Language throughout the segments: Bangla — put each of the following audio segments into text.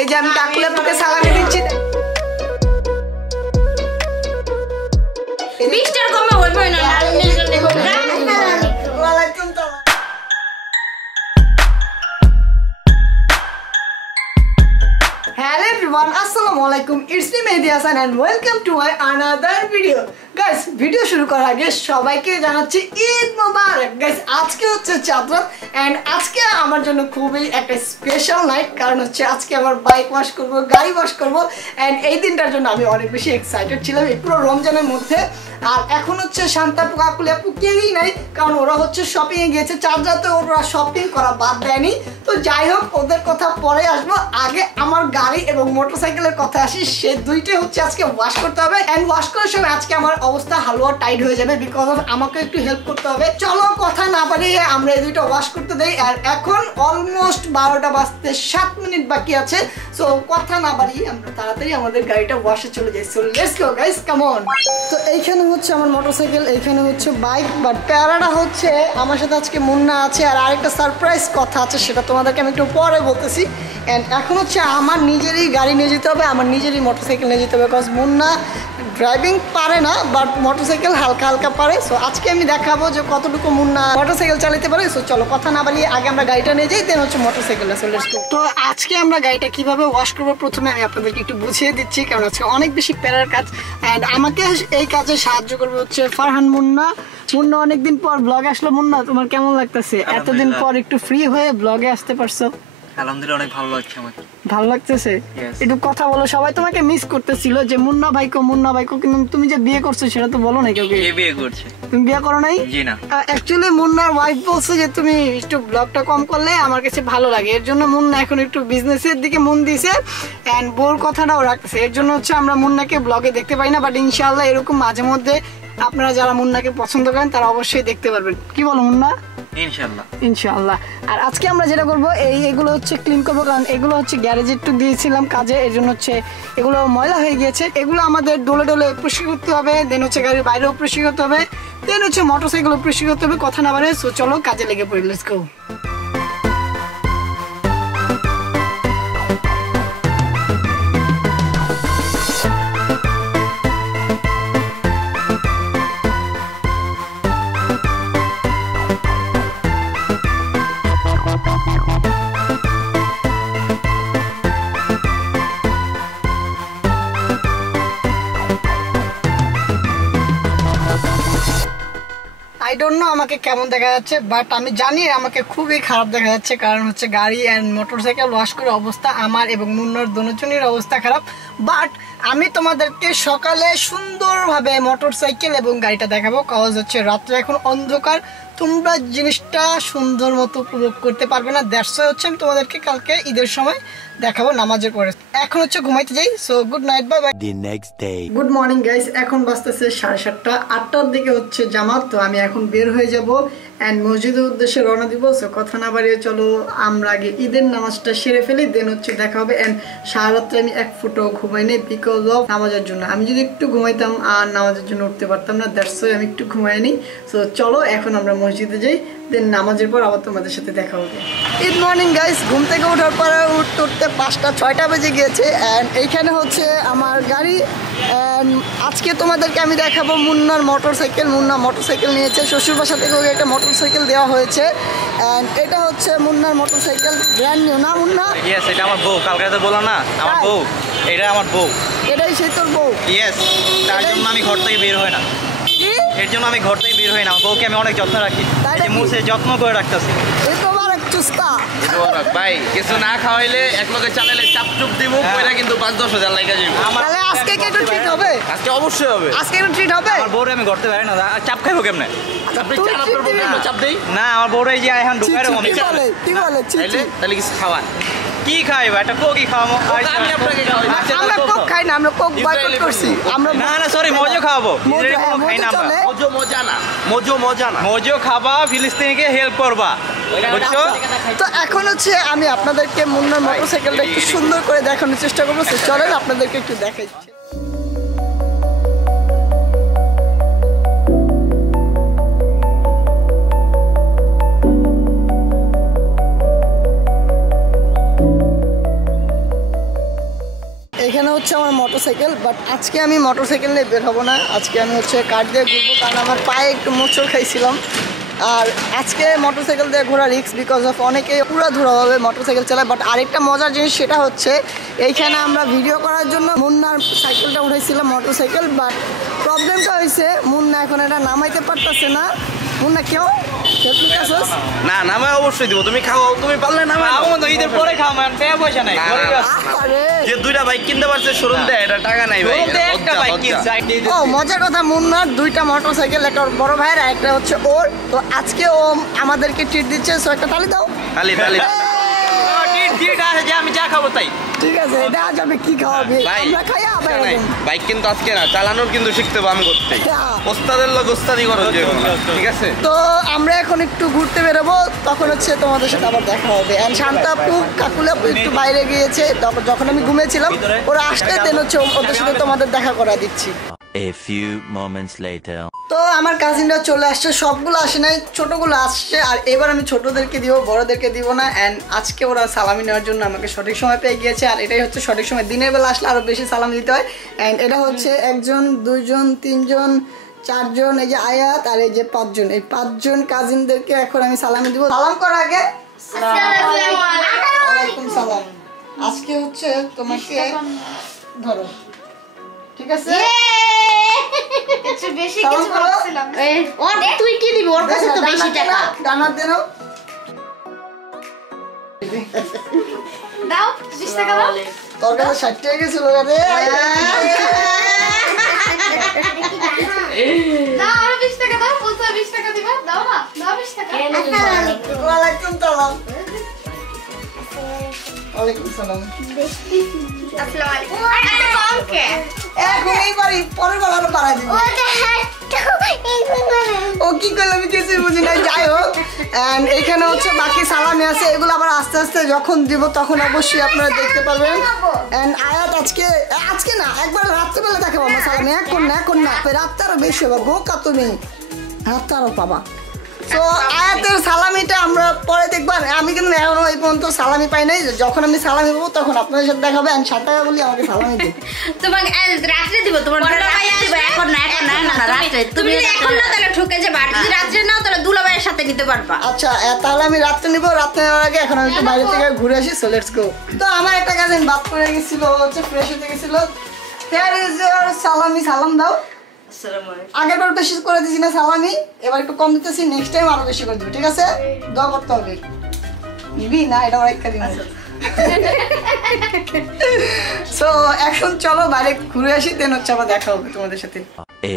এই যে আমি কাকুলে তোকে সালামি দিচ্ছি। 20টার কমে হইবে না। ওয়ালাইকুম সালাম। Hello everyone, Assalamualaikum. It's me Mehdi Hassan and welcome to my another video. Guys, video শুরু করার আগে সবাইকে জানাচ্ছি ঈদ মোবারক। Guys, আজকে হচ্ছে চাঁদ রাত and আজকে আমার জন্য খুবই একটা স্পেশাল নাইট, কারণ হচ্ছে আজকে আমার বাইক ওয়াশ করব, গাড়ি ওয়াশ করব and এই দিনটার জন্য আমি অনেক বেশি এক্সাইটেড ছিলাম এই পুরো রমজানের মধ্যে। আর এখন হচ্ছে শান্তাপু কাকুলি আপু কেউই নাই, কারণ ওরা হচ্ছে শপিং এ গিয়েছে। চাঁদ রাতে ওরা শপিং করা বাদ দেয়নি। তো যাই হোক, ওদের কথা পরে আসবো, আগে আমার গাড়ি এবং মোটরসাইকেলের কথা আসি। সে দুইটাই হচ্ছে আজকে ওয়াশ করতে হবে এন্ড ওয়াশ করার সময় আজকে আমার অবস্থা হালুয়া টাইট হয়ে যাবে, বিকজ অফ আমাকে একটু হেল্প করতে হবে। চলো কথা না বাড়িয়ে আমরা এই দুইটা ওয়াশ করতে দেই। আর এখন অলমোস্ট 12টা বাজতে 7 মিনিট বাকি আছে। সো কথা না বাড়িয়ে আমরা তাড়াতাড়ি আমাদের গাড়িটা ওয়াশে চলে যাই। So let's go guys, come on. তো এইখানে হচ্ছে আমার মোটরসাইকেল, এইখানে হচ্ছে বাইক, বাট প্যারাটা হচ্ছে আমার সাথে আজকে মুন্না আছে। আর আরেকটা সারপ্রাইজ কথা আছে, সেটা তোমাদেরকে আমি একটু পরে বলতেছি। অ্যান্ড এখন হচ্ছে আমার নিজেরই গাড়ি নিয়ে যেতে হবে, আমার নিজেরই মোটরসাইকেল নিয়ে যেতে হবে, বিকজ মুন্না ড্রাইভিং পারে না, বাট মোটরসাইকেল হালকা হালকা পারে। সো আজকে আমি দেখাবো যে কতটুকু মুন্না মোটরসাইকেল চালাতে পারে। সো চলো কথা না বাড়িয়ে আগে আমরা গাড়িটা নিয়ে যাই, দেন হচ্ছে মোটরসাইকেলটা। সো লেটস গো। তো আজকে আমরা গাড়িটা কিভাবে ওয়াশ করবো প্রথমে আমি আপনাদেরকে একটু বুঝিয়ে দিচ্ছি, কারণ আজকে অনেক বেশি প্যারার কাজ। অ্যান্ড আমাকে এই কাজে সাহায্য করবে হচ্ছে ফারহান মুন্না। মুন্না অনেকদিন পর ব্লগ আসলো। মুন্না, তোমার কেমন লাগতেছে? এতদিন পর একটু ফ্রি হয়ে ব্লগে আসতে পারছো? আলহামদুলিল্লাহ, অনেক ভালো লাগছে আমার। ভালো লাগতেছে? একটু কথা বলো, সবাই তোমাকে মিস করতেছিল যে মুন্না ভাইকো মুন্না ভাইকো, কিন্তু তুমি যে বিয়ে করছো সেটা তো বলো না কাউকে। কে বিয়ে করছে? তুমি বিয়ে করো নাই? জি না। অ্যাকচুয়ালি মুন্নার ওয়াইফ বলছে যে তুমি একটু ব্লগটা কম করলে আমার কাছে ভালো লাগে, এর জন্য মুন্না এখন একটু বিজনেসের দিকে মন দিয়েছে এন্ড বোর কথাটাও রাখতেছে। এর জন্য হচ্ছে আমরা মুন্নাকে ব্লগে দেখতে পাই না, বাট ইনশাআল্লাহ এরকম মাঝে মধ্যে আপনারা যারা মুন্নাকে পছন্দ করেন তারা অবশ্যই দেখতে পারবেন। কি বলো মুন্না? ইনশাআল্লাহ ইনশাআল্লাহ। আর আজকে আমরা যেটা করবো এগুলো হচ্ছে ক্লিন করবো, কারণ এগুলো হচ্ছে গ্যারেজে একটু দিয়েছিলাম কাজে, এর জন্য হচ্ছে এগুলো ময়লা হয়ে গিয়েছে। এগুলো আমাদের ডোলে ডোলে পরিষ্কার করতে হবে, দেন হচ্ছে গাড়ির বাইরেও পরিষ্কার করতে হবে, দেন হচ্ছে মোটরসাইকেলও পরিষ্কার করতে হবে। কথা না বাড়ে, সো চলো কাজে লেগে পড়ি। Let's go. I don't know আমাকে কেমন দেখা যাচ্ছে, বাট আমি জানি আমাকে খুবই খারাপ দেখা যাচ্ছে, কারণ হচ্ছে গাড়ি অ্যান্ড মোটরসাইকেল ওয়াশ করে অবস্থা আমার এবং মুন্নার দুজনের অবস্থা খারাপ। বাট আমি তোমাদেরকে সকালে সুন্দরভাবে মোটরসাইকেল এবং গাড়িটা দেখাবো, কাজ হচ্ছে রাত্রে এখন অন্ধকার, তোমরা জিনিসটা সুন্দর মতো উপভোগ করতে পারবে না। দ্যাটস হচ্ছে আমি তোমাদেরকে কালকে ঈদের সময় দেখাবো নামাজের পরে। এখন হচ্ছে ঘুমাইতে যাই। So good night, bye bye. The next day. Good morning guys, এখন বাজতেছে 7:30, 8টার দিকে হচ্ছে জামাত। তো আমি এখন বের হয়ে যাব এন্ড মসজিদের উদ্দেশ্যে রওনা দিব। সো কথা না বাড়িয়ে চলো আমরা আগে ঈদের নামাজটা সেরে ফেলি, দেন হচ্ছে দেখা হবে। এন্ড সারা রাত্রে আমি এক ফুটও ঘুমাই নাই বিকজ অফ নামাজের জন্য। আমি যদি একটু ঘুমাইতাম আর নামাজের জন্য উঠতে পারতাম না, দ্যাটস ওয়াই আমি একটু ঘুমাই নি। সো চলো এখন আমরা মসজিদে যাই, দেন নামাজের পর আবার তোমাদের সাথে দেখা হবে। গুড মর্নিং গাইস, ঘুম থেকে ওঠার পরে উঠতে উঠতে 5টা 6টা বেজে গিয়েছে এন্ড এইখানে হচ্ছে আমার গাড়ি। এন্ড আজকে তোমাদেরকে আমি দেখাবো মুন্নার মোটরসাইকেল। মুন্না মোটরসাইকেল নিয়েছে, শ্বশুর বাসা থেকে ওকে একটা মোটরসাইকেল দেওয়া হয়েছে এন্ড এটা হচ্ছে মুন্নার মোটরসাইকেল, ব্র্যান্ড নিউ না মুন্না? ইয়েস, এটা আমার বউ। কালকে তো বললাম না আমার বউ, এটা আমার বউ। এটাই সেই তোর বউ? ইয়েস, তার জন্য আমি ঘর থেকে বের হই না। এর জন্য আমি ঘর থেকে বের হই না। বউকে আমি অনেক যত্ন রাখি, মুছে যত্ন করে রাখতেছি। এই তো আমার চুস্তা ভাই, কিছু না খাওয়াইলে এক লোকে চালাইলে চাপ চুপ দিব, ওইটা কিন্তু 5-10 হাজার লাগা যাবে। তাহলে আজকে কি একটু ট্রিট হবে? আজকে অবশ্যই হবে। আজকে একটু ট্রিট হবে? আমার বউরে আমি করতে পারি না, চাপ খাইবো কেমনে? আপনি চান আপনার বউকে চাপ দেই না, আমার বউরে যে এখন ঢুকারে আমি কি বলে তাহলে কিছু খাওয়ান। কি খাইবা? একটা কোকি খাওয়াবো। আমি আপনাকে খাওয়াই। আমরা কোক খাই না, আমরা কোক বয়কট করছি। আমরা না না সরি, মজো খাওয়াবো। ইসরায়েলি কোনো খাই না আমরা। মজা না মজো খাবা, ফিলিস্তিনিকে হেল্প করবা, বুঝছো? তো এখন হচ্ছে আমি আপনাদেরকে মুন্নার মোটরসাইকেলটা একটু সুন্দর করে দেখানোর চেষ্টা করবো। চলেন আপনাদেরকে একটু দেখাচ্ছি। এখানে হচ্ছে আমার মোটরসাইকেল, বাট আজকে আমি মোটরসাইকেল নিয়ে বের হবো না, আজকে আমি হচ্ছে কাঠ দিয়ে ঘুরবো, কারণ আমার পায়ে একটু মোচড় খাইছিলাম। আর আজকে মোটরসাইকেল দিয়ে ঘোরা রিস্ক, বিকজ অফ অনেকে পুরো ধুরাভাবে মোটরসাইকেল চালায়। বাট আরেকটা মজার জিনিস সেটা হচ্ছে এইখানে আমরা ভিডিও করার জন্য মুন্নার সাইকেলটা উঠেছিলাম মোটরসাইকেল, বাট প্রবলেমটা হয়েছে মুন্না এখন এটা নামাইতে পারতেছে না। মুন্না কেউ না নামে অবশ্যই দিব, তুমি খাও, তুমি পারলে নামে ঈদের পরে খাও, পয়সা নাই। যে 2টা বাইক কিনতে পারছে শোরুম দেয়, এটা টাকা নাই ভাই। ও মজার কথা, মুন্নার 2টা মোটরসাইকেল, একটা ওর বড় ভাইয়ের আর একটা হচ্ছে ওর। তো আজকে ও আমাদেরকে ট্রিট দিচ্ছে, সো একটা তালি দাও। তালি তালি আমি যা খাবো তাই। ঠিক আছে, দেখা যাবে কি খাওয়াবে, ভাই আমরা খাইয়া আবার বাইক কিন্তু আজকে না চালানোর কিন্তু শিখতে হবে, আমি করতেই ওস্তাদের লোক ওস্তাদি করো যে, ঠিক আছে? তো আমরা এখন একটু ঘুরতে বেরোবো, তখন হচ্ছে তোমাদের সাথে আবার দেখা হবে। এন্ড শান্তাপু কাকুলাপু একটু বাইরে গিয়েছে, যখন আমি ঘুমিয়েছিলাম ওরা আসতে দেন হচ্ছে ওদের সাথে তোমাদের দেখা করা দিচ্ছি। A few moments later. তো আমার কাজিনরা চলে আসছে, সবগুলো আসে নাই, ছোটগুলো আসছে। আর এবার আমি ছোটদেরকে দিব, বড়দেরকে দিব না। অ্যান্ড আজকে ওরা সালামি নেওয়ার জন্য আমাকে সঠিক সময় পেয়ে গিয়েছে, আর এটাই হচ্ছে সঠিক সময়। দিনের বেলা আসলে আরও বেশি সালামি দিতে হয়। অ্যান্ড এটা হচ্ছে 1 জন 2 জন 3 জন 4 জন, এই যে আয়াত, আর এই যে 5 জন, এই 5 জন কাজিনদেরকে এখন আমি সালামি দিব। সালাম করার আগে ওয়ালাইকুম সালাম। আজকে হচ্ছে তোমাকে ধরো, ঠিক আছে? তুই কি দিবি? ওর কাছে তো বেশি টাকা। ডানা দেন, দাও 20 টাকা দাও। তোর কাছে 60 টাকা গেছিল রে। দাও আরো 20 টাকা দাও, বলছো 20 টাকা দিবা, দাও না, দাও 20 টাকা। ওয়ালাইকুম সালাম। ওয়ালাইকুম সালাম। আসসালামু আলাইকুম। এটা কম কে? এখন এইবারই পরের বার আরো বাড়াই দিব। ও কি করলো আমি কিছুই বুঝি না। যাই হোক, এন্ড এখানে হচ্ছে বাকি সালামি আছে, এগুলো আবার আস্তে আস্তে যখন দিব তখন অবশ্যই আপনারা দেখতে পারবেন। এন্ড আয়াত আজকে না, একবার রাত্রেবেলা দেখাবো আমার সালামি। এখন না রাতটা আরো বেশি হবে, বোকা তুমি, রাতটা আরো পাবা। তো আয়াতের সালামিটা আমরা পরে দেখবো। আমি কিন্তু এখনো এই পর্যন্ত সালামি পাই নাই, যখন আমি সালামি পাবো তখন আপনাদের সাথে দেখাবে। এন্ড 7 টাকা বলি আমাকে সালামি দিন। তোমাকে রাত্রে দিব, তোমার এখন না রাত্রে। তুমি এখন না তাহলে ঠকে যাবে, আর যদি রাত্রে নাও তাহলে দুলাভাইয়ের সাথে নিতে পারবা। আচ্ছা তাহলে আমি রাত্রে নিবো, রাত্রে নেওয়ার আগে এখন আমি একটু বাইরে থেকে ঘুরে আসি। সো লেটস গো। তো আমার একটা কাজিন বাত করে গেছিল, হচ্ছে ফ্রেশ হতে গেছিল। হিয়ার ইজ ইওর সালামি, সালাম দাও। আগের বার বেশি করে দিছি না সালামি, এবার একটু কম দিতেছি, নেক্সট টাইম আরো বেশি করে দিবি, ঠিক আছে? দোয়া করতে হবে। নিবি না, এটা ওরা একটা দিন। সো এখন চলো বাইরে ঘুরে আসি, দেন হচ্ছে আবার দেখা হবে তোমাদের সাথে।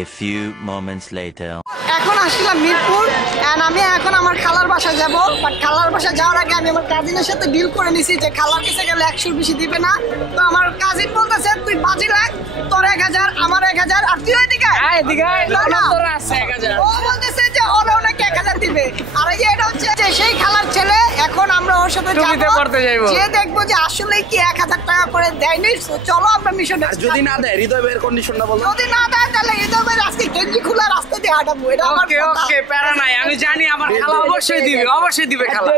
A few moments later. এখন আসলাম মিরপুর, এন্ড আমি এখন আমার খালার বাসা যাব। বাট খালার বাসা যাওয়ার আগে আমি আমার কাজিনের সাথে ডিল করে নিছি যে খালার কাছে গেলে 100 বেশি দিবে না। তো আমার কাজিন বলতেছে তুই বাজি লাগ, তোর 1000 আমার 1000, আর তুই ওইদিকে ও বলতেছে যে ওরা ওনাকে 1000 দিবে। আর এই যে এটা হচ্ছে যে সেই খালার ছেলে, এখন আমরা ওর সাথে যাবো, যে দেখবো যে আসলে কি 1000 টাকা করে দেয়নি। চলো আমরা মিশনে। যদি না দেয় হৃদয় ভাইয়ের কন্ডিশনটা বলো। যদি না দেয় তাহলে হৃদয় ভাই আজকে গেঞ্জি খোলা রাস্তা দিয়ে হাঁটাবো। এটা আমার ওকে প্যারা নাই, আমি জানি আমার খালা অবশ্যই দিবে খালা।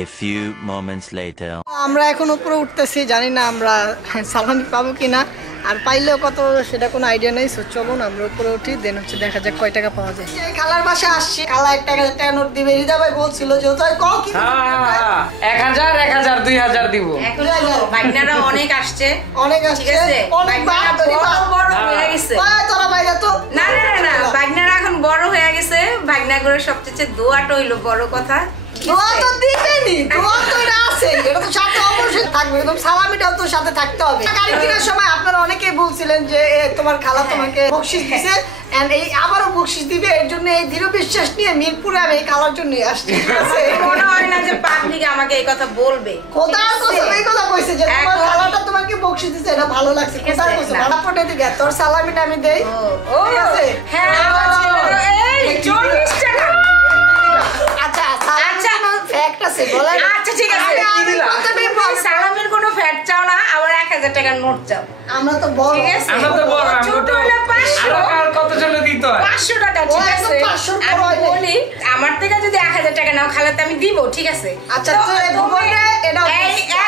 A few moments later. আমরা এখন উপরে উঠতেছি, জানি না আমরা সালামি পাবো কিনা, আর পাইলেও কত সেটা কোনো আইডিয়া নেই। সো চলুন আমরা উপরে উঠি, দেন হচ্ছে দেখা যাক কয় টাকা পাওয়া যায়। এই খালার বাসায় আসছি, খালা 1 টাকা নোট দিবে। হৃদয় ভাই বলছিল যে তাই কও কি 1000 2000 দিব। বাইকনারা অনেক আসছে, অনেক আসছে, ঠিক আছে? অনেক বড় হয়ে গেছে। তোরা বাইরে তো না বাইকনারা এখন বড় হয়ে গেছে। বাইকনাগুলো সবচেয়ে দোয়াটা হইলো বড় কথা। দোয়া তো দিবেনি, দোয়া তো এটা আছে, এটা তো সাথে অবশ্যই থাকবে, একদম সালামিটাও তো সাথে থাকতে হবে। গাড়ি কেনার সময় আপনারা অনেকেই বলছিলেন যে তোমার খালা তোমাকে বকশিশ দিছে, এন্ড এই আবারও বকশিশ দিবে। এর জন্য এই দৃঢ় বিশ্বাস নিয়ে মিরপুরে আমি এই খালার জন্যই আসছি। মনে হয় না যে পাবলিক আমাকে এই কথা বলবে। কোথায় কইছে এই কথা কইছে যে তোমার খালাটা তোমাকে বকশিশ দিছে, এটা ভালো লাগছে। কোথায় কইছে? ভাড়া পটে দিকে তোর সালামিটা আমি দেই। ঠিক আছে? হ্যাঁ এই 40 টাকা। আচ্ছা ফ্যাক্ট আছে বলেন। আচ্ছা ঠিক আছে, সালামের কোনো ফ্যাট চাও না, আবার 1000 টাকার নোট চাও। আমরা তো বড়, ঠিক আছে? আমরা তো বড়, ছোট হলে 500, আর কত জন্য দিতে হয়? 500 টাকা, ঠিক আছে? আমি বলি আমার থেকে যদি 1000 টাকা নাও খালাতে আমি দিব, ঠিক আছে? আচ্ছা তো এই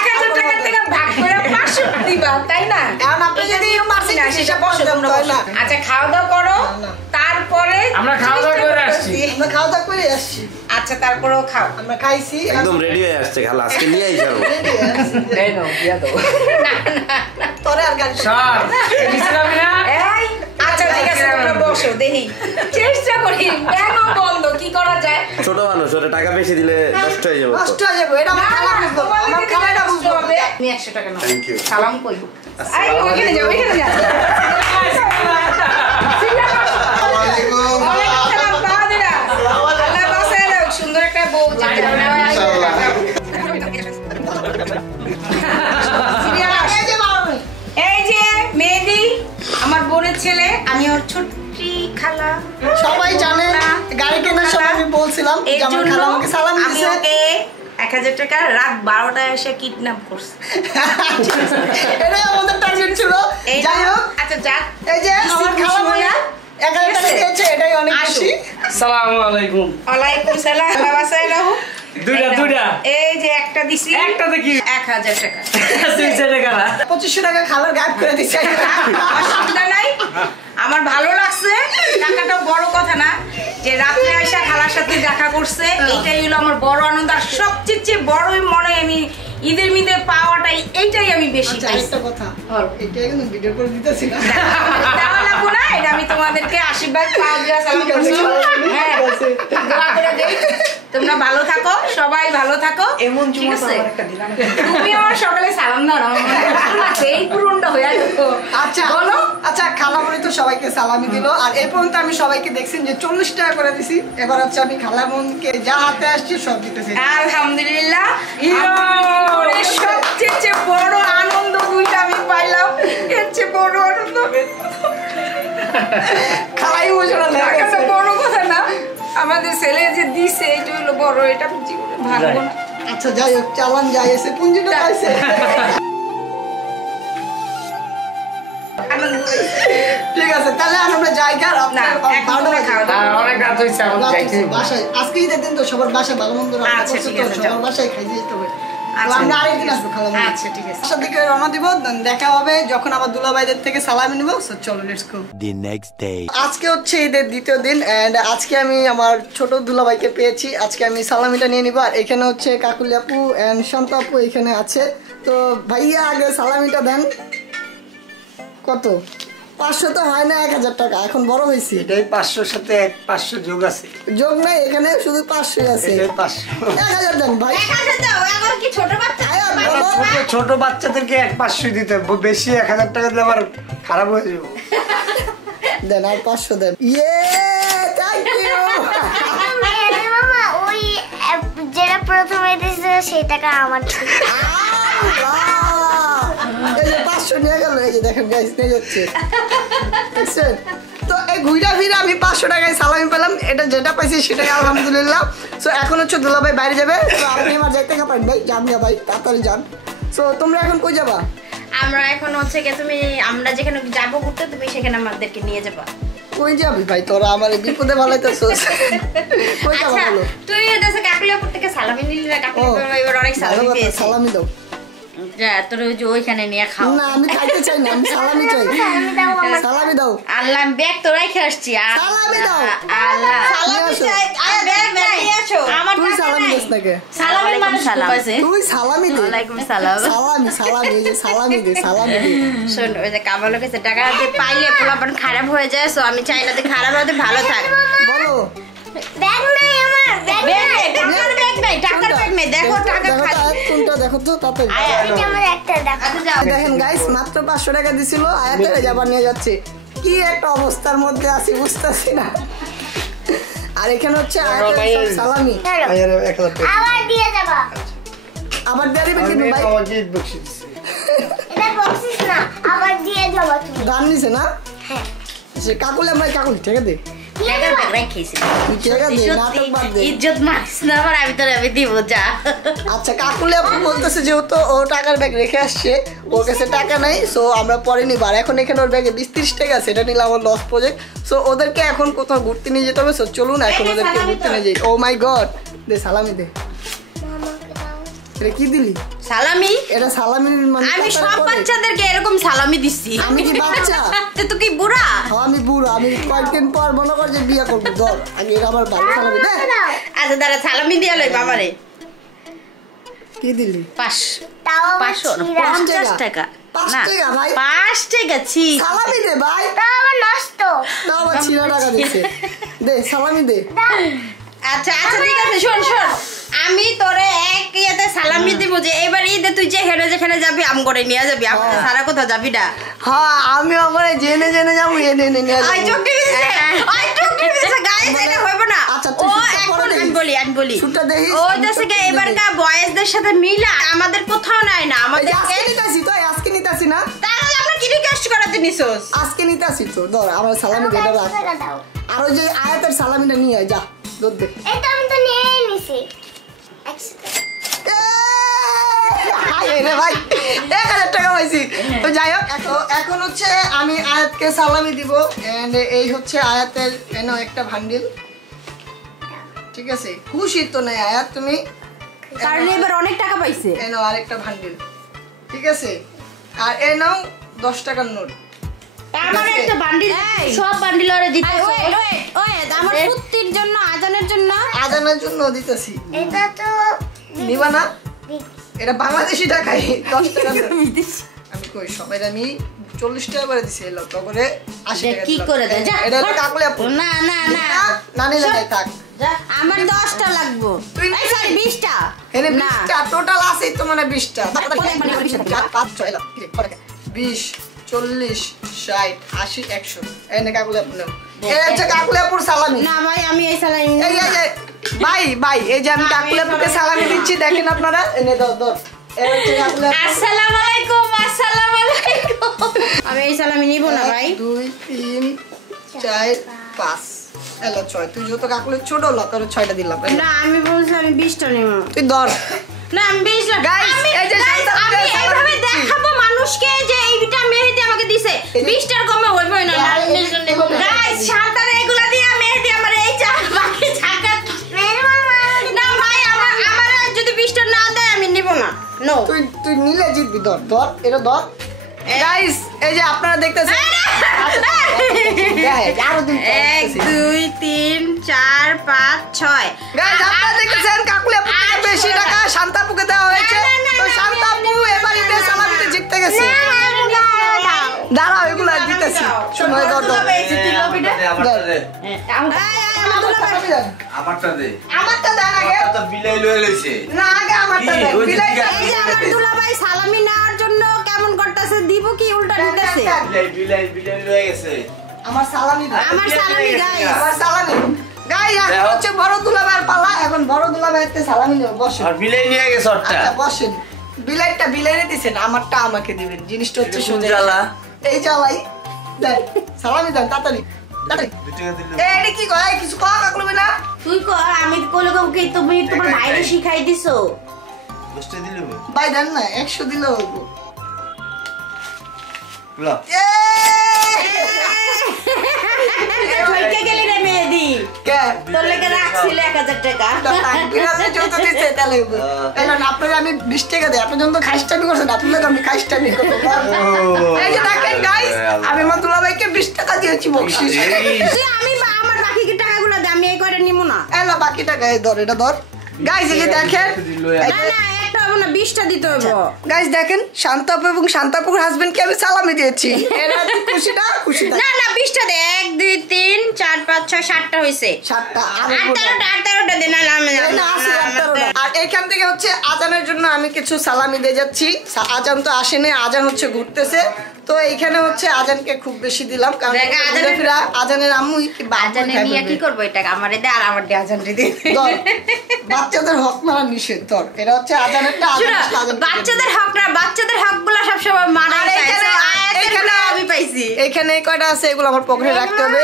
1000 টাকা থেকে ভাগ করে 500 দিবা, তাই না? না এখন আপনি যদি মার্সি না সেটা বসো তোমরা বসো। আচ্ছা খাওয়া দাওয়া করো তারপরে আমরা খাওয়া দাওয়া করে আসছি। আমরা খাওয়া দাওয়া করে আসছি, আচ্ছা তারপরেও খাও। আমরা খাইছি একদম রেডি হয়ে আসছে খালা আজকে নিয়ে আইছো এই নাও দিয়া দাও তোরে আর গাড়ি সব দিছিলাম না এই আচ্ছা ঠিক আছে তোমরা বসো দেখি চেষ্টা করি কেন বন্ধ কি করা যায়। ছোট মানুষ ওরে টাকা বেশি দিলে নষ্ট হয়ে যাবে নষ্ট হয়ে যাবে, এটা আমার খালা বুঝবো, আমার খালাটা বুঝবো। তুমি 100 টাকা নাও। Thank you. সালাম কই আই ওখানে যাও ওখানে যাও। ওয়ালাইকুম সালাম বাহাদুরা। আল্লাহ বাসায় রাখ, সুন্দর একটা বউ যাতে এই যে মেহেদি আমার বোনের ছেলে, আমি ওর ছোট্টি খালা। সবাই জানে গাড়ি কেনার সময় আমি বলছিলাম যে আমার খালা আমাকে সালাম আমি দিয়েছে। ওকে 1000 টাকা রাত 12টায় এসে কিডন্যাপ করছে। এটাই আমাদের টার্গেট ছিল। যাই হোক, আচ্ছা যাক এই যে আমার খালা বোনা 1000 টাকা দিয়েছে, এটাই অনেক খুশি। আসসালামু আলাইকুম। ওয়ালাইকুম সালাম বাবা সাহেব। দুইটা এই যে একটা দিছি, একটাতে কি 1000 টাকা। 300 টাকা 2500 টাকা খালার গায়েব করে দিচ্ছে। অসুবিধা নাই, আমার ভালো লাগছে। টাকাটা বড় কথা না, যে রাত্রে আইসা খালার সাথে দেখা করছে, এইটাই হলো আমার বড় আনন্দ। আর সবচেয়ে বড়ই মনে আমি ঈদের মিদে পাওয়াটাই, এইটাই আমি বেশি আচ্ছা, পাইছি। আরেকটা কথা, এটা কিন্তু ভিডিও করে দিতেছি না। দেওয়া লাগবো না, এটা আমি তোমাদেরকে আশীর্বাদ পাওয়া দিয়া সালাম করছি। হ্যাঁ, দোয়া করে দেই তোমরা ভালো থাকো, সবাই ভালো থাকো। এমন ঠিক চুমা আছে? আমার একটা দিলাম। তুমি আমার সকালে সালাম দাও না, আমার মনে কষ্ট লাগছে, এই পূরণটা হয়ে যেত। আচ্ছা বলো। আচ্ছা, খালা বোন তো সবাইকে সালামি দিল, আর এই পর্যন্ত আমি সবাইকে দেখছেন যে 40 টাকা করে দিছি। এবার হচ্ছে আমি খালা বোনকে যা হাতে আসছি সব দিতেছি। আলহামদুলিল্লাহ, আমার জীবনের সবচেয়ে বড় আনন্দ দুইটা আমি পাইলাম। এর চেয়ে বড় আনন্দ খালাই ইমোশনাল হয়ে টাকাটা গেছে। বড় কথা না, আমাদের ছেলে যে দিছে এটা হলো বড়, এটা আমি জীবনে ভাববো না। আচ্ছা যাই হোক, চালান যাই এসে পুঞ্জিটা পাইছে। আনন্দ হয়েছে। ঠিক আছে, তাহলে আর আমরা যাই গা। রাত না, এখন তোমরা খাওয়া দাওয়া করো। অনেক রাত হইছে এখন যাইতে হবে। বাসায় আজকে ঈদের দিন তো সবার বাসায় ভালো মন্দ রান্না আচ্ছা, করছে, ঠিক তো আছে, সবার যাও। বাসায় খাইতে যেতে হবে। তো আচ্ছা। আমরা আরেকদিন আসবো খালা বোন। আচ্ছা ঠিক আছে। বাসার দিকে রওনা দিব, দেখা হবে যখন আবার দুলাভাইদের থেকে সালামি নিব। সো চলো let's go. The next day. আজকে হচ্ছে ঈদের দ্বিতীয় দিন, এন্ড আজকে আমি আমার ছোট দুলাভাইকে পেয়েছি। আজকে আমি সালামিটা নিয়ে নিব। আর এখানে হচ্ছে কাকুলি আপু এন্ড শান্ত আপু এখানে আছে। তো ভাইয়া আগে সালামিটা দেন। কত? 500 তো হয় না, 1000 টাকা। এখন বড় হয়েছি, এটাই 500 সাথে 500 যোগ আছে, যোগ নাই এখানে, শুধু 500 আছে। এটাই 500। 1000 দেন ভাই। এখন কি ছোট বাচ্চা? আয়া, বলো। ছোট বাচ্চাদেরকে 500 দিতে হবে, বেশি 1000 টাকা দিলে আবার খারাপ হয়ে যাবে। দেন আর 500 দেন। ইয়ে, থ্যাংক ইউ। মামা ওই যেটা প্রথমে দিয়েছিল সেই টাকা আমার ছিল। এই যে 500 নিয়ে গেল, এই যে দেখেন গাইস, নিয়ে যাচ্ছে। দেখছেন? তো এই ঘুরা ফিরে আমি 500 টাকায় সালামি পেলাম। এটা যেটা পাইছি সেটাই আলহামদুলিল্লাহ। সো এখন হচ্ছে দুলাভাই বাইরে যাবে, তো আপনি আমার যাইতে পারেন ভাই, যান না ভাই, তাড়াতাড়ি যান। সো তোমরা এখন কই যাবা? আমরা এখন হচ্ছে কি আমরা যেখানে যাবো ঘুরতে, তুমি সেখানে আমাদেরকে নিয়ে যাবা। কই যাবি ভাই, তোরা আমার বিপদে ভালাইতেছস। কই যাবা আচ্ছা, বলো? তুই দেশে কাকুলিয়াপুর থেকে সালামি নিলি না, ও, কাকুলিয়াপুর এবার অনেক ভালো সালামি কথা, পেয়েছি। সালামি দাও। যা, তোর ওই যে ওইখানে নিয়ে খাও। না, আমি খাইতে চাই না, আমি সালামি চাই। সালামি দাও। আল্লাহ, আমি ব্যাগ তো রেখে আসছি। সালামি দাও। আল্লাহ, সালামি চাই। ব্যাগ নিয়ে আসো। আমার তুই টাকা সালামি নাই। দিস নাকি? সালামের মানুষ পাইছে। তুই সালামি দে। ওয়ালাইকুম সালাম। সালামি, সালামি, এই যে সালামি দে, সালামি দে। শোন, ওই যে কামালের কাছে টাকা হাতে পাইলে পোলাপান খারাপ হয়ে যায়। সো আমি চাই না যে খারাপ হতে ভালো থাক। বলো। ব্যাগ নাই আমার, ব্যাগ ব্যাগ নাই। নেই, টাকার ব্যাগ নাই, টাকার ব্যাগ নেই। দেখো টাকা দেখো তো, খালি। আয়াত কোনটা দেখো তো, তাড়াতাড়ি। এটা আমার একটা দেখো। আচ্ছা যাও। দেখেন গাইস, মাত্র 500 টাকা দিছিল, আয়াতের যাবার নিয়ে যাচ্ছে। কি একটা অবস্থার মধ্যে আছি বুঝতেছি না। আর এখানে হচ্ছে আয়াতের সব সালামি। চলো, আয়ার 1000 টাকা আবার দিয়ে যাবা। আবার দিয়ে দিবেন কিন্তু ভাই। আমাকে বকশিশ দিছে। এটা বক্সিস না, আবার দিয়ে যাবা তুমি। দান নিছে না? হ্যাঁ। সে কাকুলে আমরা কাকুল ঠিক আছে। টাকার ব্যাগ রেখেছি। তুই ঠিক আছে, নাটক বাদ দে। ইজ্জত মারিস না আমার, আমি তোর আমি দিব, যা। আচ্ছা, কাকুলে আপু বলতেছে যেহেতু ও টাকার ব্যাগ রেখে আসছে, ওর কাছে টাকা নাই, সো আমরা পরে নিব। আর এখন এখানে ওর ব্যাগে 20-30 টাকা আছে, এটা নিলে আমার লস প্রজেক্ট। সো ওদেরকে এখন কোথাও ঘুরতে নিয়ে যেতে হবে। সো চলুন এখন ওদেরকে ঘুরতে নিয়ে যাই। ও মাই গড, দে সালামি দে। মামাকে দাও। এটা কি দিলি? সালামি। এটা সালামির মানে আমি সব বাচ্চাদেরকে এরকম সালামি দিছি। আমি কি বাচ্চা? তুই কি বুড়া? আমি বুড়া, আমি কয়েকদিন পর মনে কর যে বিয়ে করবো। ধর আমি এটা আমার বাড়ি সালামি দে। আচ্ছা দাঁড়া, সালামি দিয়ে লই বাবারে। কি দিলি? 550 টাকা। 5 টাকা ভাই? 5 টাকা ছি। সালামি দে ভাই। তাও আমার নষ্ট। তাও আবার 6 টাকা দিছে। দে সালামি দে। আচ্ছা আচ্ছা ঠিক আছে, শোন শোন, আমি তোরে এক ইয়েতে সালামি দিব যে এবার ঈদে তুই যেখানে যাবি আম করে নিয়ে যাবি, আমাদের সারা কোথাও যাবি না। হ্যাঁ আমি আমার জেনে যাবো এনে নিয়ে আই যাবো। চুক্তি দিছে, আই চুক্তি দিছে গাইস, এটা হইব না। আচ্ছা, ও তুই শুটটা এখন করে দেখিস। আমি বলি শুটটা দেখিস, ও আমি দেশে শুটটা এবারকার বয়েজদের সাথে মিলা আমাদের কোথাও নাই না, এই যে আমাদেরকে আজকে নিতাছি তো, আজকে নিতাছি না? তাহলে আমরা কি রিকোয়েস্ট করাতে নিছস? আজকে নিতাছি তো, ধর আমার সালামি দে রাখ। দাও। আর ওই যে আয়াতের সালামিটা নিয়ে আয়, যা দুধ দে। এটা আমি তো নিয়েই নিছি। 100 টাকা। হাই রে ভাই, 1000 টাকা পাইছি। তো যাই হোক, এখন হচ্ছে আমি আয়াতকে সালামি দিব। এন্ড এই হচ্ছে আয়াতের এনো একটা ভান্ডিল, ঠিক আছে? খুশি তো নাই আয়াত তুমি? কারণ এবার অনেক টাকা পাইছে। এনো আরেকটা ভান্ডিল, ঠিক আছে? আর এনো 10 টাকার নোট। আমার একটা বান্ডিল, সব বান্ডিল ওরে দিতে। ওই আমার ফুত্তির জন্য, আজানের জন্য, আজানের জন্য দিতেছি। এটা তো নিবা না? এটা বাংলাদেশি টাকাই, 10 টাকা নোট। আমি কই সবাই আমি 40 টাকা করে দিছি, এলো তো করে 80 টাকা কি করে দেয়? যা, এটা হলো কাকলে আপু। না না না না নিলে নাই থাক। আমার 10টা লাগবো, এই সরি 20টা। এনে না 20টা টোটাল আছে তো, মানে 20টা। 5 6 এলো 20 40 60 80 100। এনে কাকলে আপু নাও। এই হচ্ছে কাকলে আপুর সালামি। না ভাই আমি এই সালামি এই ভাই এই যে আমি কাকলে আপুকে সালামি দিচ্ছি, দেখেন আপনারা। এনে দাও। এই হচ্ছে কাকলে আপু। আসসালামু আলাইকুম, আসসালামু আলাইকুম। আমি এই সালামি নিব না ভাই। 1 2 3 4 5 এলো 6। তুই যত কাকলে ছোট হলো তোর 6টা দিলাম। না আমি বলছি আমি 20টা নিব। তুই ধর। না আমি 20 না। Guys, এই যে Guys, আমি এইভাবে দেখাবো মানুষকে যে এইটা মেহেদি আমাকে দিছে। 20টার কমে হইবই না। গাইস শান্তার এগুলা দিয়ে মেহেদি আমার এই যা বাকি ছাকা। না ভাই আমার যদি 20টা না দেয় আমি নিব না। নো। তুই নিলে জিতবি। ধর এটা ধর। গাইস এই যে আপনারা দেখতেছেন, আরো দিন 1 2 3 4 5 6। গাইস আপনারা দেখতেছেন কাকুলে আপুকে বেশি টাকা শান্তাপুকে দেওয়া হয়েছে। তো শান্তাপু এবারে তে সালামিতে জিততে গেছে। দাঁড়াও এগুলা দিতেছি। সময় ধর। আমারটা দে। আমারটা দেন আগে। তো বিলাই লয়ে লইছে। না আগে আমারটা দেন। এই যে আমার দুলাভাই সালামি নেওয়ার জন্য কেমন করতেছে, দিব কি উল্টা দিতেছে। বিলাই লয়ে গেছে। আমার সালামি দাও। আমার সালামি গাইস। আমার সালামি। গাইস এখন হচ্ছে বড় দুলাভাইয়ের পালা। এখন বড় দুলাভাইতে সালামি নেব। বসেন। আর বিলাই নিয়ে গেছে ওরটা। আচ্ছা বসেন। বিলাইরে দিছেন, আমারটা আমাকে দিবেন। জিনিসটা হচ্ছে সোজা। জ্বালা। এই জ্বালাই। দেন সালামি দেন তাড়াতাড়ি। 2 টাকা দিলে। এই কি কয় কিছু কয় কাকলবে না? তুই কর, আমি কইলে কি তুমি তোমার ভাইরে শিখাই দিছো? 10 টাকা দিলে হবে। ভাই দেন না 100 দিলে হইব। লা। ঠইকে গেলি রে মেহেদি। কে? তোর লেগে রাখছিল 1000 টাকা। বিরাজে যত দিতে তাহলে হইব। এলেন আপনারা আমি 20 টাকা দেই। আপনি যখন খাইস্টামি করছেন, আপনাদের আমি খাইস্টামি করব। এই যে দেখেন গাইস, আমি মাতুলা ভাইকে 20 টাকা দিয়েছি বকশিশ। তুই আমি আমার বাকি টাকাগুলো দে, আমি এই কয়টা নিব না। এলা বাকি টাকা এই ধর, এটা ধর। গাইস এই যে দেখেন, না না একটা হবে না, 20টা দিতে হবে। গাইস দেখেন শান্তাপু এবং শান্তাপুর হাজবেন্ডকে আমি সালামি দিয়েছি। এরা খুশি না? খুশি না? না না 20টা দে। 1 2 3 4 5 6 7টা হইছে। 7টা আর 18টা দে। না আমি না আছে 18টা। আর এখান থেকে হচ্ছে আজানের জন্য আমি কিছু সালামি দিয়ে যাচ্ছি। আজান তো আসেনি, আজান হচ্ছে ঘুরতেছে। তো এইখানে হচ্ছে আজানকে খুব বেশি দিলাম, কারণ আজানের আম্মু আজানে নিয়ে কি করব? এটা আমারে দে আর আমার দে আজানরে দে। বাচ্চাদের হক মারা নিষেধ। ধর এটা হচ্ছে আজানেরটা। বাচ্চাদের হক না, বাচ্চাদের হকগুলো সব সময় মানা। এখানে আমি পাইছি। এখানে এই কয়টা আছে এগুলো আমার পকেটে রাখতে হবে।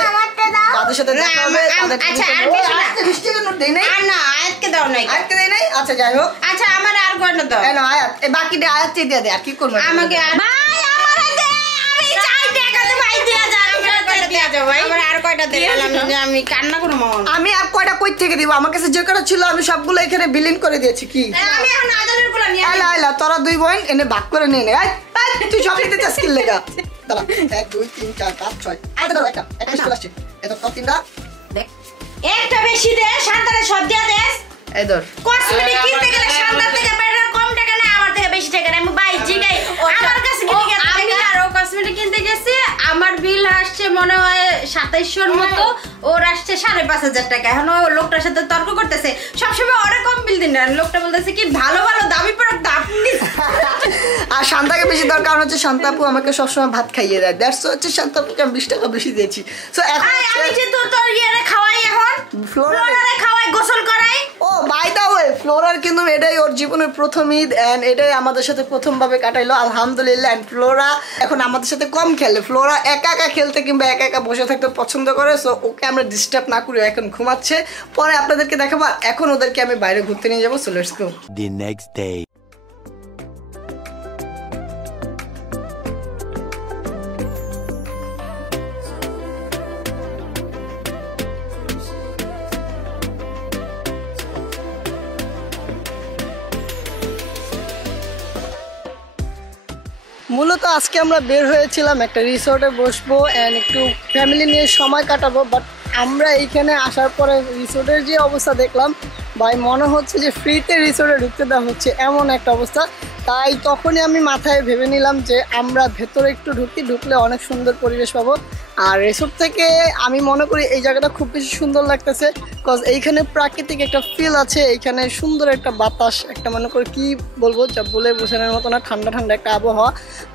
তাদের সাথে দেখা হবে। আচ্ছা আর কিছু না। 20 টাকা নোট দেই নাই। আর না আয়াতকে দাও নাই। আয়াতকে দেই নাই। আচ্ছা যাই হোক। আচ্ছা আমার আর কয়টা দাও। এই নাও আয়াত। এই বাকিটা আয়াতই দিয়ে দে। আর কি করব? আমাকে ভাই আমারে দে। আমি চাই টাকা দে ভাই, দিয়া যা। আমার কয়টা দিয়া যা ভাই। আমার আর কয়টা দে। আমি কান্না করব। আমি আর কয়টা কই থেকে দিব? আমার কাছে যে কয়টা ছিল আমি সবগুলো এখানে বিলিং করে দিয়েছি। কি আমি এখন আজানের গুলো নিয়ে আইলা আইলা তোরা দুই বোন এনে ভাগ করে নিয়ে নে তুই সব নিতে চাস কি লেগা দাঁড়া 1 2 3 4 5 6 আরে দাঁড়া একটা চলে আসছে এত কত তিনটা দেখ একটা বেশি দে শান্তারে সব দিয়া দে এই ধর কসমেটিক কিনতে গেলে শান্তার থেকে বেটার কম টাকা না আমার থেকে বেশি টাকা না আমি ভাই জিগাই আমার কাছে কি টাকা আমি আরো কসমেটিক কিনতে গেছি আমার বিল আসছে মনে হয় 2700 মতো ওর আসছে 5500 টাকা এখন ওই লোকটার সাথে তর্ক করতেছে সবসময় অনেক কম বিল দিন না লোকটা বলতেছে কি ভালো ভালো দামি প্রোডাক্ট আপনি আর শান্তাকে বেশি দরকার কারণ হচ্ছে শান্তাপু আমাকে সবসময় ভাত খাইয়ে দেয় দ্যাটস হচ্ছে শান্তাপুকে আমি 20 টাকা বেশি দিয়েছি সো এখন আমি যে তোর ইয়ারে খাওয়াই এখন ফ্লোরারে খাওয়াই গোসল করাই ও বাই দা ওয়ে ফ্লোরার কিন্তু এটাই ওর জীবনের প্রথম ঈদ এন্ড এটাই আমাদের সাথে প্রথমভাবে কাটাইলো আলহামদুলিল্লাহ এন্ড ফ্লোরা এখন আমাদের সাথে কম খেলে ফ্লোরা একা একা খেলতে কিংবা একা একা বসে থাকতে পছন্দ করে সো ওকে আমরা ডিস্টার্ব না করি এখন ঘুমাচ্ছে পরে আপনাদেরকে দেখাবো এখন ওদেরকে আমি বাইরে ঘুরতে নিয়ে যাবো so let's go The next day. মূলত আজকে আমরা বের হয়েছিলাম একটা রিসোর্টে বসবো এন্ড একটু ফ্যামিলি নিয়ে সময় কাটাবো বাট আমরা এইখানে আসার পরে রিসোর্টের যে অবস্থা দেখলাম ভাই মনে হচ্ছে যে ফ্রিতে রিসোর্টে ঢুকতে দেওয়া হচ্ছে এমন একটা অবস্থা তাই তখনই আমি মাথায় ভেবে নিলাম যে আমরা ভেতরে একটু ঢুকলে অনেক সুন্দর পরিবেশ পাবো আর রিসোর্ট থেকে আমি মনে করি এই জায়গাটা খুব বেশি সুন্দর লাগতেছে বিকজ এইখানে প্রাকৃতিক একটা ফিল আছে এইখানে সুন্দর একটা বাতাস একটা মনে করি কি বলবো যা বলে বোঝানোর মতো না ঠান্ডা ঠান্ডা একটা আবহাওয়া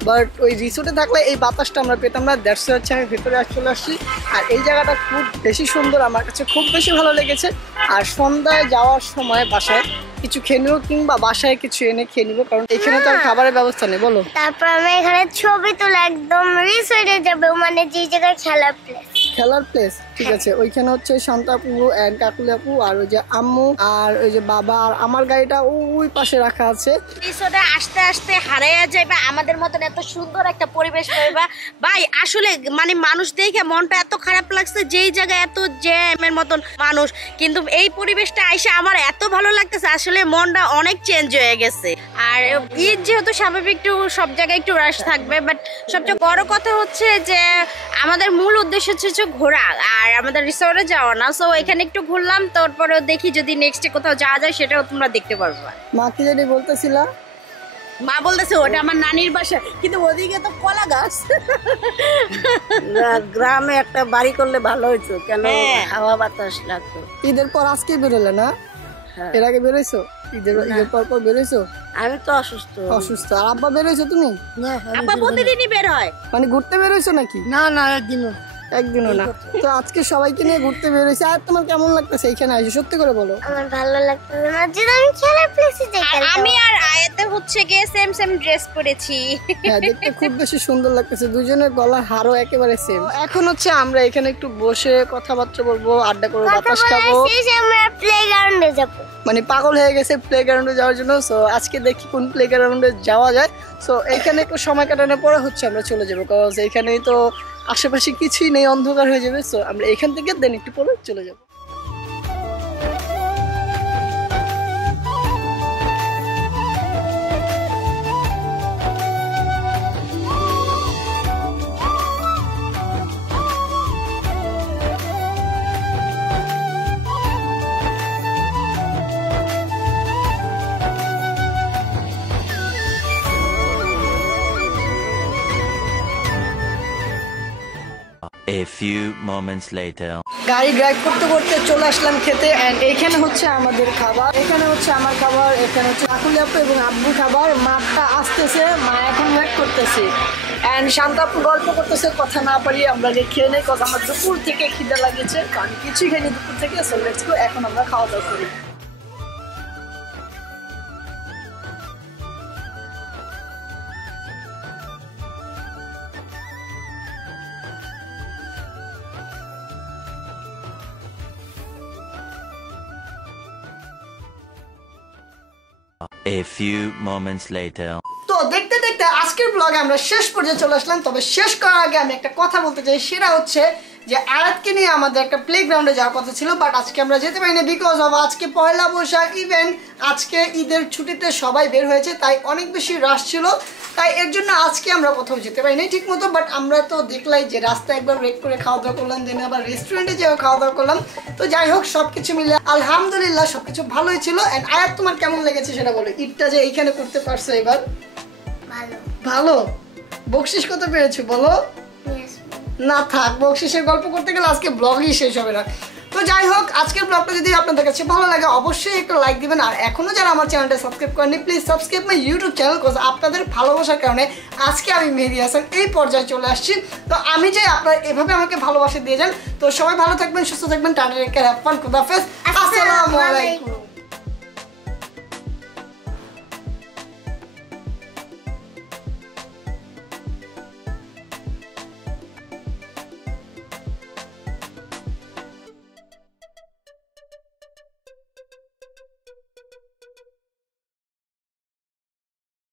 বাট ওই রিসোর্টে থাকলে এই বাতাসটা আমরা পেতাম না দ্যাটস হচ্ছে আমি ভেতরে চলে আসছি আর এই জায়গাটা খুব বেশি সুন্দর আমার কাছে খুব বেশি ভালো লেগেছে আর সন্ধ্যায় যাওয়ার সময় বাসায় কিছু খেয়ে নিবো কিংবা বাসায় কিছু এনে খেয়ে নিবো কারণ এখানে তো আর খাবারের ব্যবস্থা নেই বলো তারপর আমরা এখানে ছবি তুলে একদম রিসোর্টে যাবো মানে যে জায়গায় খেলার প্লেস ঠিক আছে ওইখানে হচ্ছে শান্তাপু এন্ড কাকুলি আপু আর ওই যে আম্মু আর ওই যে বাবা আর আমার গাড়িটা ওই পাশে রাখা আছে রিসোর্টে আসতে আসতে হারাইয়া যাইবা আমাদের মতন এত সুন্দর একটা পরিবেশ পাইবা ভাই আসলে মানে মানুষ দেখে মনটা এত খারাপ লাগছে যেই জায়গায় এত জ্যামের মতন মানুষ কিন্তু এই পরিবেশটা আইসা আমার এত ভালো লাগতেছে আসলে মনটা অনেক চেঞ্জ হয়ে গেছে আর ঈদ যেহেতু স্বাভাবিক একটু সব জায়গায় একটু রাশ থাকবে বাট সবচেয়ে বড় কথা হচ্ছে যে আমাদের মূল উদ্দেশ্য হচ্ছে ঘোরা আর আমাদের রিসোর্টে যাওয়া না সো এখানে একটু ঘুরলাম তারপরেও দেখি যদি নেক্সটে কোথাও যাওয়া যায় সেটাও তোমরা দেখতে পারবা মা কি জানি বলতেছিলা মা বলতেছে ওটা আমার নানির বাসা কিন্তু ওদিকে তো কলা গাছ গ্রামে একটা বাড়ি করলে ভালো হইতো কেন হাওয়া বাতাস লাগতো ঈদের পর আজকে বেরোলে না এর আগে বেরোইছো ঈদের পর বেরোইছো আমি তো অসুস্থ আর আব্বা বেরোইছো তুমি আব্বা প্রতিদিনই বের হয় মানে ঘুরতে বেরোইছো নাকি না একদিনও না তো আজকে সবাইকে নিয়ে ঘুরতে বেরোইছে আর তোমার কেমন লাগতেছে এইখানে এসে সত্যি করে বলো আমার ভালো লাগতেছে না যে আমি খেলার প্লেসে যাই আমি আর আয়াতে হচ্ছে গিয়ে সেম ড্রেস পরেছি হ্যাঁ দেখতে খুব বেশি সুন্দর লাগতেছে দুজনের গলার হারও একেবারে সেম এখন হচ্ছে আমরা এখানে একটু বসে কথাবার্তা বলবো আড্ডা করবো বাতাস খাবো আমরা প্লেগ্রাউন্ডে যাব মানে পাগল হয়ে গেছে প্লেগ্রাউন্ডে যাওয়ার জন্য সো আজকে দেখি কোন প্লেগ্রাউন্ডে যাওয়া যায় সো এখানে একটু সময় কাটানোর পরে হচ্ছে আমরা চলে যাবো কারণ এইখানেই তো আশেপাশে কিছুই নেই অন্ধকার হয়ে যাবে সো আমরা এখান থেকে দেন একটু পরে চলে যাবো A few moments later. গাড়ি ড্রাইভ করতে করতে চলে আসলাম খেতে এন্ড এখানে হচ্ছে আমাদের খাবার এখানে হচ্ছে আমার খাবার এখানে হচ্ছে কাকুলি আপু এবং আব্বু খাবার মাটা আসতেছে মা এখন ওয়েট করতেছে এন্ড শান্তাপু গল্প করতেছে কথা না পারি আমরা খেয়ে নেই কারণ আমার দুপুর থেকে খিদে লাগিয়েছে কারণ কিছুই খাইনি দুপুর থেকে সো লেটস গো এখন আমরা খাওয়া দাওয়া করি A few moments later. তো দেখতে দেখতে আজকের ব্লগে আমরা শেষ পর্যায়ে চলে আসলাম। তবে শেষ করার আগে আমি একটা কথা বলতে চাই, সেটা হচ্ছে যে আয়াতকে নিয়ে আমাদের একটা প্লেগ্রাউন্ডে যাওয়ার কথা ছিল, বাট আজকে আমরা যেতে পারিনি বিকজ অফ আজকে পয়লা বৈশাখ ইভেন্ট। আজকে ঈদের ছুটিতে সবাই বের হয়েছে, তাই অনেক বেশি রাশ ছিল, তাই এর জন্য আজকে আমরা কোথাও যেতে পারিনি ঠিক মতো। বাট আমরা তো দেখলাই যে রাস্তায় একবার ব্রেক করে খাওয়া দাওয়া করলাম, দেন আবার রেস্টুরেন্টে যেও খাওয়া দাওয়া করলাম। তো যাই হোক, সব কিছু মিলে আলহামদুলিল্লাহ সব কিছু ভালোই ছিল। অ্যান্ড আয়াত তোমার কেমন লেগেছে সেটা বলো, ঈদটা যে এইখানে করতে পারছো এবার? ভালো। ভালো। বকশিস কত পেয়েছো বলো? না থাক, বকশিসের গল্প করতে গেলে আজকে ব্লগই শেষ হবে না। তো যাই হোক, আজকের ব্লগটা যদি আপনাদের কাছে ভালো লাগে অবশ্যই একটা লাইক দিবেন। আর এখনো যারা আমার চ্যানেলটা সাবস্ক্রাইব করেনি, please subscribe my YouTube channel, because আপনাদের ভালোবাসার কারণে আজকে আমি মেহেদী হাসান এই পর্যায়ে চলে আসছি। তো আমি চাই আপনারা এভাবে আমাকে ভালোবাসা দিয়ে যান। তো সবাই ভালো থাকবেন, সুস্থ থাকবেন, tata, take care, have fun, খুদা হাফেজ, আসসালামু আলাইকুম।